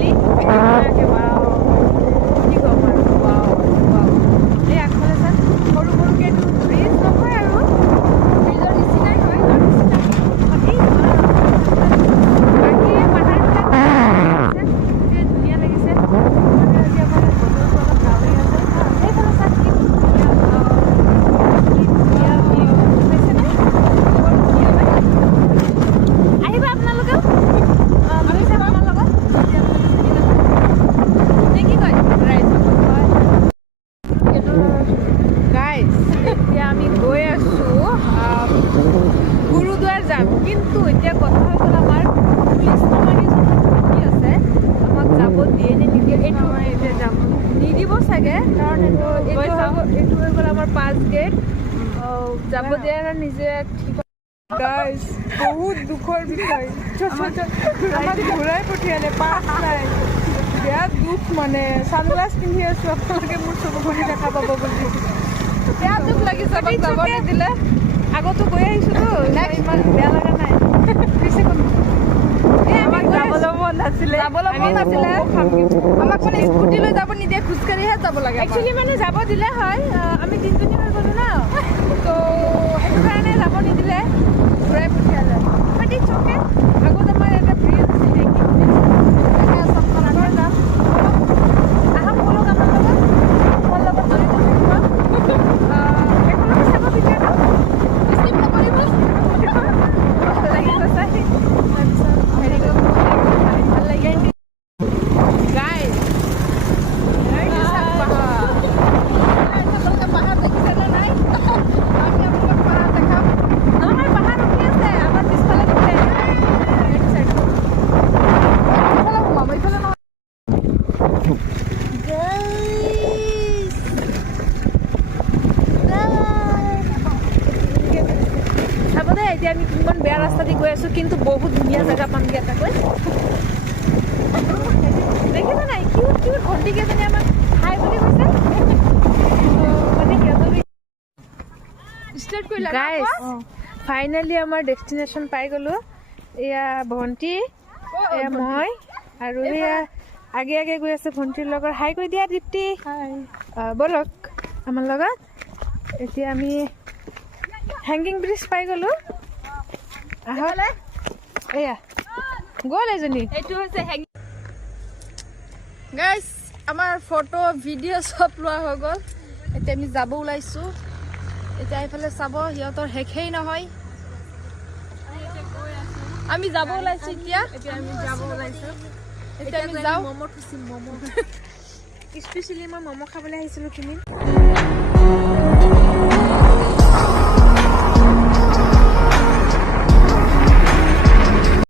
valley কি ক'ম আৰু এই আগফালে চান সৰু সৰুকে এইটো ব্ৰিজ নহয় আৰু ব্ৰিজৰ নিচিনাই হয় বাকী পাহাৰবিলাক ধুনীয়া লাগিছে মানে আজি আমাৰ বতৰটো অলপ ডাৱৰীয়া আছে সেইফালে চান কি ধুনীয়া ভিউ পাইছেনে বৰ ধুনীয়া হয় আহিবা আপোনালোকেও লৈ যাম আমাৰ লগত কি কয় গাইজ এতিয়া আমি গৈ আছোঁ গুৰুদ্বাৰ যাম কিন্তু এতিয়া কথা হৈ গ'ল আমাৰ পুলিচ থানাৰ কি আছে আমাক যাব দিয়ে নে নিদিয়ে এইটো এতিয়া যাম নিদিব চাগে কাৰণ এইটো হৈ গ'ল আমাৰ 5 গেট যাব দিয়ে না নিজে ঠিক গাইজ বহুত দুখৰ বিষয় আমাক ঘূৰাই পঠিয়ালে পাছ নাই বেয়া দুখ মানে ছানগ্লাছ পিন্ধি আছোঁ আপোনালোকে মোৰ চকু ঘূৰি দেখা পাব বুলি বেয়া দুখ লাগিছে যাব নিদিলে আগতো গৈ আহিছোঁতো ইমান বেয়া লগা নাই আমাক যাবলৈ মন নাছিলে আমাক মানে স্কুটি লৈ যাব নিদিয়ে খোজকাঢ়িহে যাব লাগে একচুৱেলি মানে যাব দিলে হয় আমি 3 জনী হৈ গ'লোঁ ন তো সেইটো কাৰণে যাব নিদিলে ঘূৰাই পঠিয়ালে বাট ইটছ অ'কে আগত আমাৰ এটা ব্ৰিজ আছিলে আগৰ যাম আহক বলক আমাৰ লগত জড়িত থাকিব একেলগে চাব বিচাৰোঁ বেছি নকৰিব ভাল লাগিব চাই তাৰপিছত হেৰি কৰিব ভাল লাগে গাইজ পাহাৰ দেখিছেনে নাই আমি আপোনালোক পাহাৰ দেখাম নহয় পাহাৰ উঠি আছে আমাৰ পিছফালে নুঠে এইটো চাইডত এইফালে সোমাম এইফালে নহয় চাব দে এতিয়া আমি কিমান বেয়া ৰাস্তা দি গৈ আছোঁ কিন্তু বহুত ধুনীয়া জেগা পামগৈ এটাকৈ দেখিছে নাই কিউট কিউট ভণ্টি কেইজনী আমাক হাই বুলি কৈছে মানে সিহঁতৰ ষ্টাৰ্ট কৰিলা গাইজ ফাইনেলি আমাৰ ডেষ্টিনেশ্যন পাই গ'লোঁ এয়া ভণ্টি এয়া মই আৰু এয়া আগে আগে গৈ আছে ভণ্টিৰ লগত হাই কৈ দিয়া দীপ্তি ব'লক আমাৰ লগত এতিয়া আমি হেংগিং ব্ৰিজ পাই গ'লোঁ আহক এয়া গ'ল এজনী এইটো হৈছে গাইজ আমাৰ ফটো ভিডিঅ' চব লোৱা হৈ গ'ল এতিয়া আমি যাব ওলাইছোঁ এতিয়া এইফালে চাব সিহঁতৰ শেষেই নহয় আমি যাব ওলাইছোঁ এতিয়া আমি যাব ওলাইছোঁ এতিয়া আমি যাওঁ ম'ম' থৈছোঁ ম'ম' স্পেচিয়েলি মই ম'ম' খাবলৈ আহিছিলোঁ কিনি